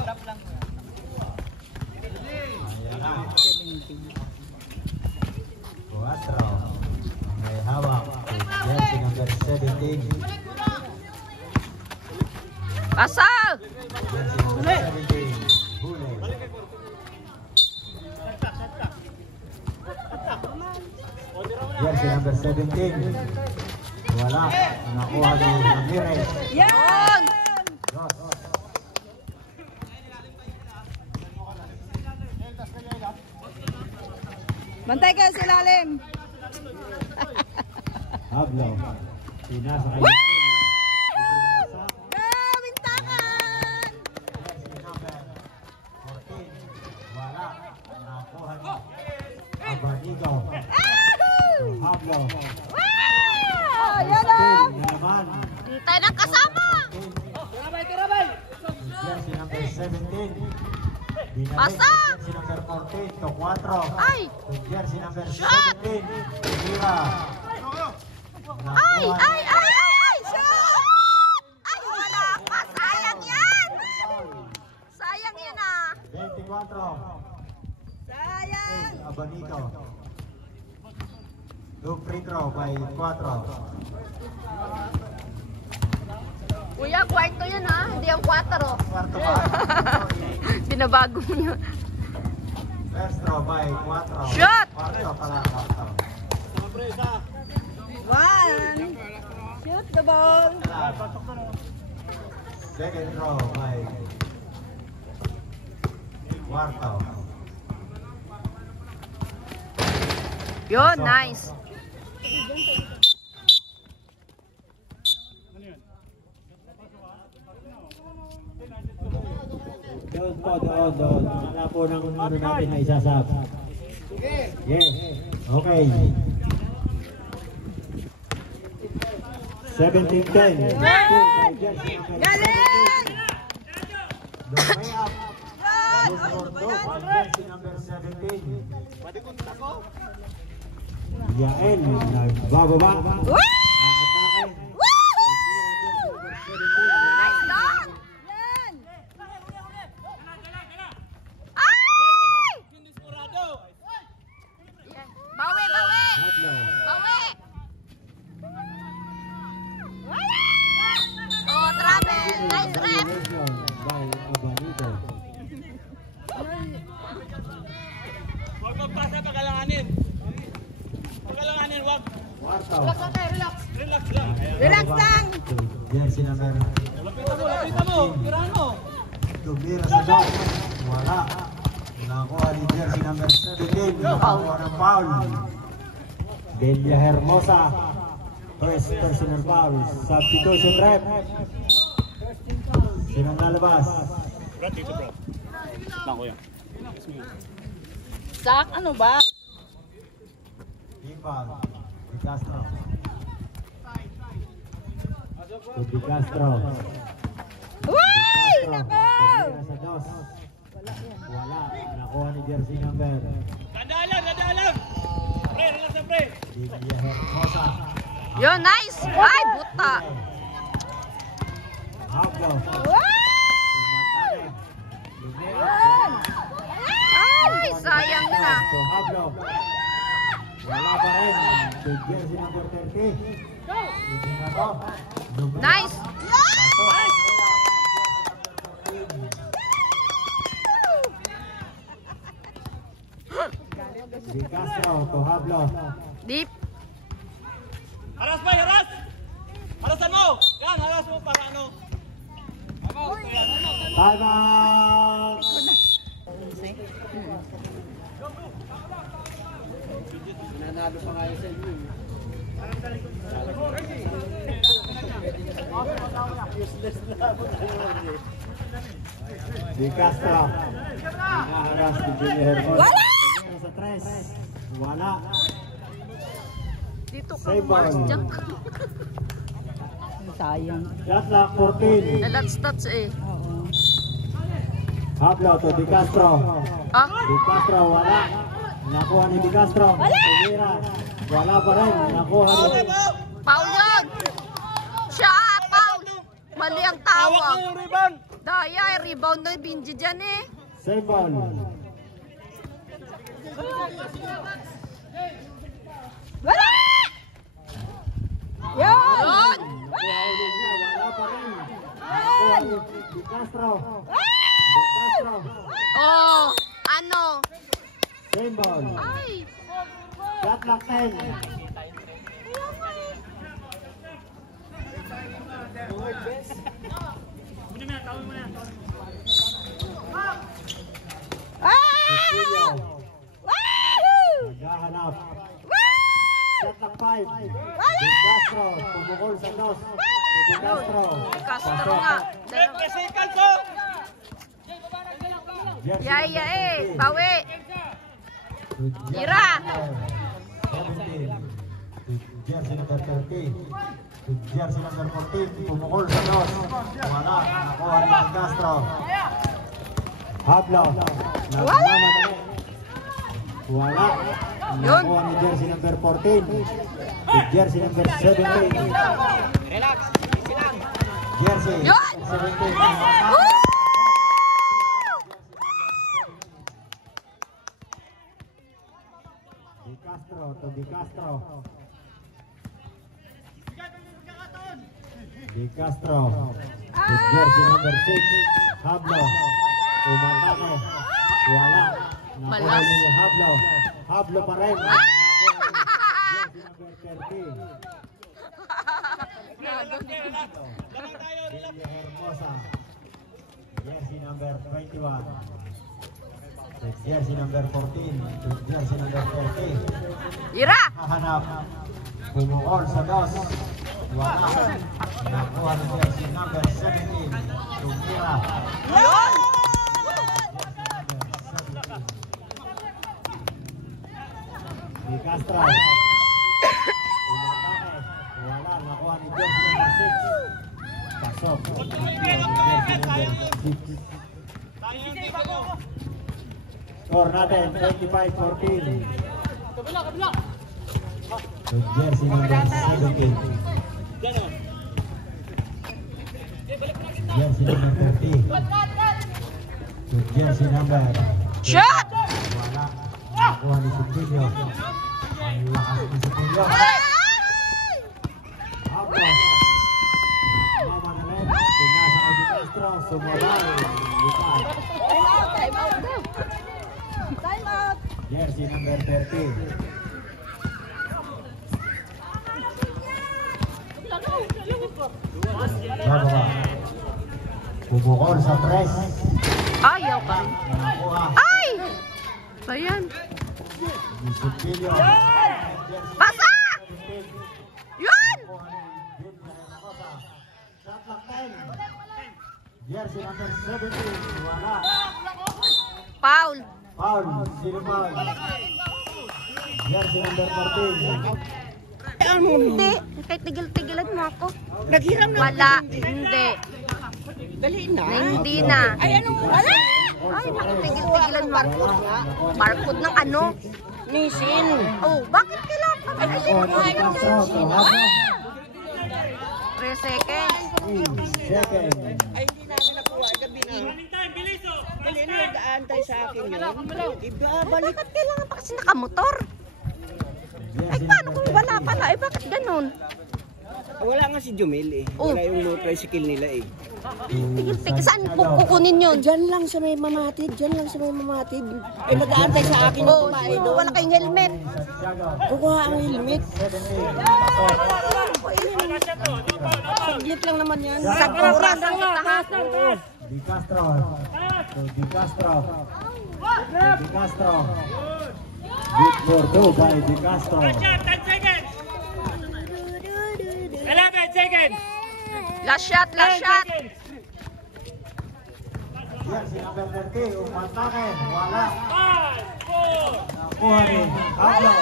Stop lang. Cuatro. May hawak. Jersey number 17. Pasal! Jersey number 17. Huli. Jersey number 17. Wala. Nakuha ni Ramirez. Yun! Ross. Bantay kayo sa ilalim. Hablo. Pinasa kayo. Bintakan! Jersey number 14. Wala. Nakuha ni Abanigo. Hablo. Yan o! Naman. Hintay ng kasama! Jersey number 17. Pasa! Jersey number 14 to 4. Ay! Jersey number Shot! 17. Tira. Ay! Ay! Ay! Ay! Ay! Shoot! Ay! Wala pa! Sayang yan! Sayang yan ah! 24. Sayang! Abanico. 2 free throw by 4. Kuya, kwarto yan ha? Hindi ang 4. Kwarto ba? Binabago niyo. First throw by 4. Shot! Kwarto pala. Kwarto. One! Shoot the ball! Second throw by Kwarto. Yun, nice! Doon po, doon. Wala po ng ano natin na isasab. Yes. Okay. 17-10. Galing! The way up. Jersey number 17. Yael, nagbababa. Woo! Atake. Nice dog! Yan! Ay! Yan. Bawi, bawi! Hadlo. Bawi! Oh, travel! Nice rep! By Abanico. Huwag magpasa pagalanganin. Pagalanganin, huwag. Kwarto. Relax lang. Relax lang! Jersey number Lapita mo. Tirahan mo. tumira sa dog. Wala. Nakuha ni jersey number 17. Nakuha ng foul. Delia Hermosa. First personal foul. Substitution rep. Sinong lalabas? Brad, dito bro. Bangko yan. Sak, ano ba? Ipa. Di Castro. Di Castro. Uy! Nako! Tumira sa dos. Wala. Nakuha ni jersey number. Dandaan lang, dandaan lang. Pre, relax na pre. Delia Hermosa. Yo, nice! Ay, buta! Hablo. Wow! Yun! Ay, sayang yun ah. So, Hablo. Wala pa rin. Si jersey number 30. Hindi na to. Nice! Di Castro to Hablo. Deep. Haras ba, haras! Harasan mo! Yan, haras mo para ano. Time out! Nanalo pa kayo sa inyo. Di Castro. Hinaharas ni Junior Hermon. Wala! Sa tres. Wala. Dito ka Save Mars ball. dyan. Sayang. Shot clock 14. Nalatstats eh. Hablo to Di Castro. Ah? Di Castro wala. Nakuha ni Di Castro. Tumira. Wala pa rin. Nakuha ni Foul yun! Shot! Foul! Mali ang Hawak tawag. mo yung rebound. Daya, rebound na Binji dyan eh. Save ball. Wala! Yun! Nakuha ulit niya, wala pa rin. Nakuha ni Di Castro. Di Castro. Oh, ano? Save ball. Ay! Shot clock 10. Ah! Wahoo! Naghahanap. Woo! Shot clock 5. Di Castro. Pumukol sa dos. Di Castro. Castro nga. 20 seconds oh. Yaya eh, bawi. Ira. 17. Jersey number 13. Jersey number 14. Pumukol sa dos. Wala. Nakuha ni Di Castro. Hablo. Nagmamadali. Wala. Yun. Nakuha ni jersey number 14. Jersey number 17. Relax. Easy lang. Jersey Yun. 17. Woo! Di Castro to Di Castro. Di Castro. Jersey number 6. Hablo. Umatake. Wala. Nakuha Malas. ni Hablo. Hablo pa rin. Nakuha ni jersey number 13. Lamang tayo. Delia Hermosa. Jersey number 21. Jersey number 14. Jersey number 13. Ira. Hahanap. Pumukol sa dos. Wala. Nakuha ni jersey number 17. Tumira. Yun! Di Castro. Umatake. Wala. Nakuha ni jersey number 6. Pasok. Jersey number 6. Tayo yung dito ko. Score natin, 25-14. Kabila. Jersey number 17. Ganon. Jersey number 30. Jersey number. Shot! Wala. Nakuha ni Supilio. Ang lakas ni Supilio. Ay! Hablo. Mamanalin. Pinasa kay Di Castro. Sumulay. Lipat. Time out daw. Time out. Jersey number 30. Bababa. Bubukol sa press. Ayaw pa. Nakuha. Ay! Ba yan? Ni Supilio. Basa! Yun! Shot clock 10. Jersey number 17. Wala. Foul. Foul. Sino foul? Jersey number 14. Hindi. Kahit tigil-tigilan mo ako. Naghiram na. Wala. Hindi. Dali na. Na hindi na. Ay, ano? Wala. Ay, nakitigil-tigilan mo ako. Barcode ng ano? Nisin. Oh, bakit kailangan pa? Ay, Oh, Di Castro. So, hablo. 3 seconds. 3 seconds. Ay, hindi namin nakuha. Ay, gabi na. Dali na, nag-aantay sa akin yun. Ibabalik. Bakit kailangan pa kasi nakamotor? Ay, paano kung wala pala? Ay, bakit ganun? Wala nga si Jumel eh. Oh. Wala yung motorcycle nila eh. Tigil-tigil. Saan kukunin yun? Diyan lang sa may mamatid. Diyan lang sa may mamatid. Ay, nag-aantay sa akin yung Oh, babae sino? doon. Wala kayong helmet. Kukuha ang helmet. 17. Pasok. Saglit lang naman yan. Sa oras ang itahan. Di Castro. So, Di Castro. Di Castro. Good for 2 by Di Castro. 10 seconds. 11 seconds. Last shot, last shot. Jersey number 30. Umatake. Wala. 5, 4. Nakuha ni Hablo.